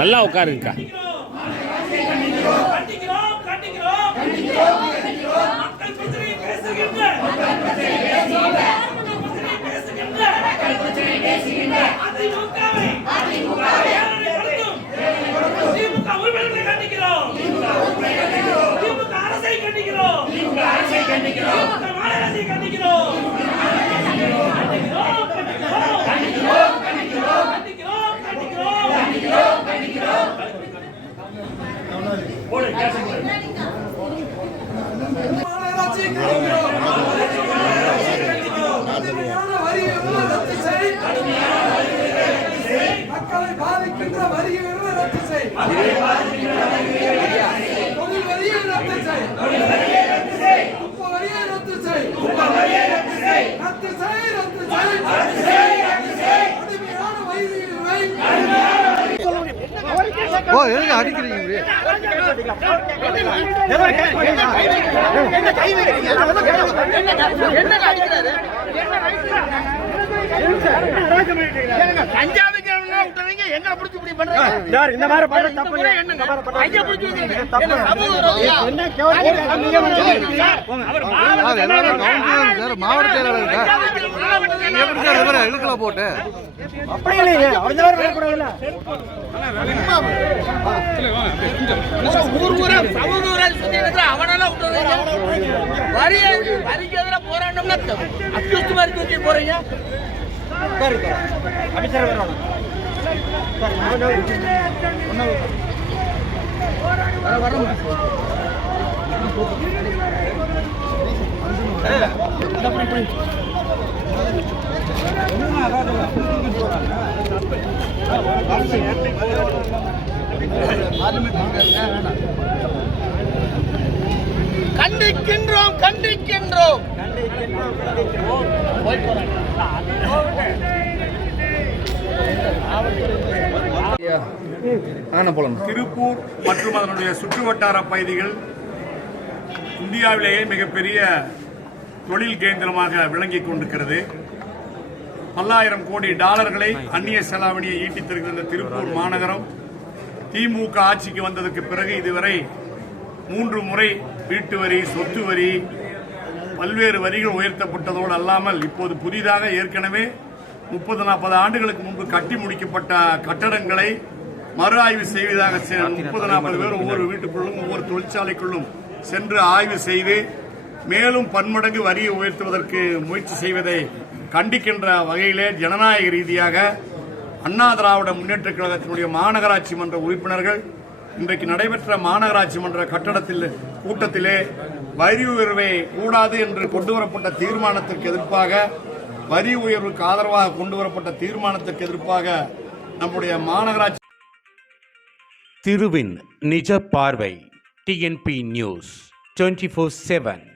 நல்லா உட்காருங்கக்கா. மக்களை பாதிக்கின்ற வரியை ரத்து செய். தொழில் வரியை ரத்து செய். உப்ப வரியை ரத்து செய். ரத்து செய். கடுமையான வைதிகளை அடிக்கிறீங்க மாவட்ட செயலாளர் இழுக்கலாம் போட்டு அவனால போராட்டம்னா அக்யூஸ்ட் மாதிரி தூக்கி போறீங்க. கண்டிக்கின்றோம் கண்டிக்கின்றோம். திருப்பூர் மற்றும் அதனுடைய சுற்றுவட்டார பகுதிகள் இந்தியாவிலேயே மிகப்பெரிய தொழில் கேந்திரமாக விளங்கிக் கொண்டிருக்கிறது. பல்லாயிரம் கோடி டாலர்களை அந்நிய செலாவணியை ஈட்டித் தருகிற இந்த திருப்பூர் மாநகரம் திமுக ஆட்சிக்கு வந்ததற்கு பிறகு இதுவரை 3 முறை வீட்டு வரி, சொத்து வரி, பல்வேறு வரிகள் உயர்த்தப்பட்டதோடு அல்லாமல் இப்போது புதிதாக ஏற்கனவே 30-40 ஆண்டுகளுக்கு முன்பு கட்டி முடிக்கப்பட்ட கட்டடங்களை மறு ஆய்வு செய்வதாக 30-40 பேர் ஒவ்வொரு வீட்டுக்குள்ளும் ஒவ்வொரு தொழிற்சாலைக்குள்ளும் சென்று ஆய்வு செய்து மேலும் பன்மடங்கு வரியை உயர்த்துவதற்கு முயற்சி செய்வதை கண்டிக்கின்ற வகையிலே ஜனநாயக ரீதியாக அண்ணா திராவிட முன்னேற்ற கழகத்தினுடைய மாநகராட்சி மன்ற உறுப்பினர்கள் இன்றைக்கு நடைபெற்ற மாநகராட்சி மன்ற கூட்டத்திலே வரி உயர்வை கூடாது என்று கொண்டுவரப்பட்ட தீர்மானத்திற்கு எதிர்ப்பாக, வரி உயர்வுக்கு ஆதரவாக கொண்டுவரப்பட்ட தீர்மானத்திற்கு எதிர்ப்பாக நம்முடைய மாநகராட்சி திருவின் நிஜ பார்வை TNP நியூஸ் 24/7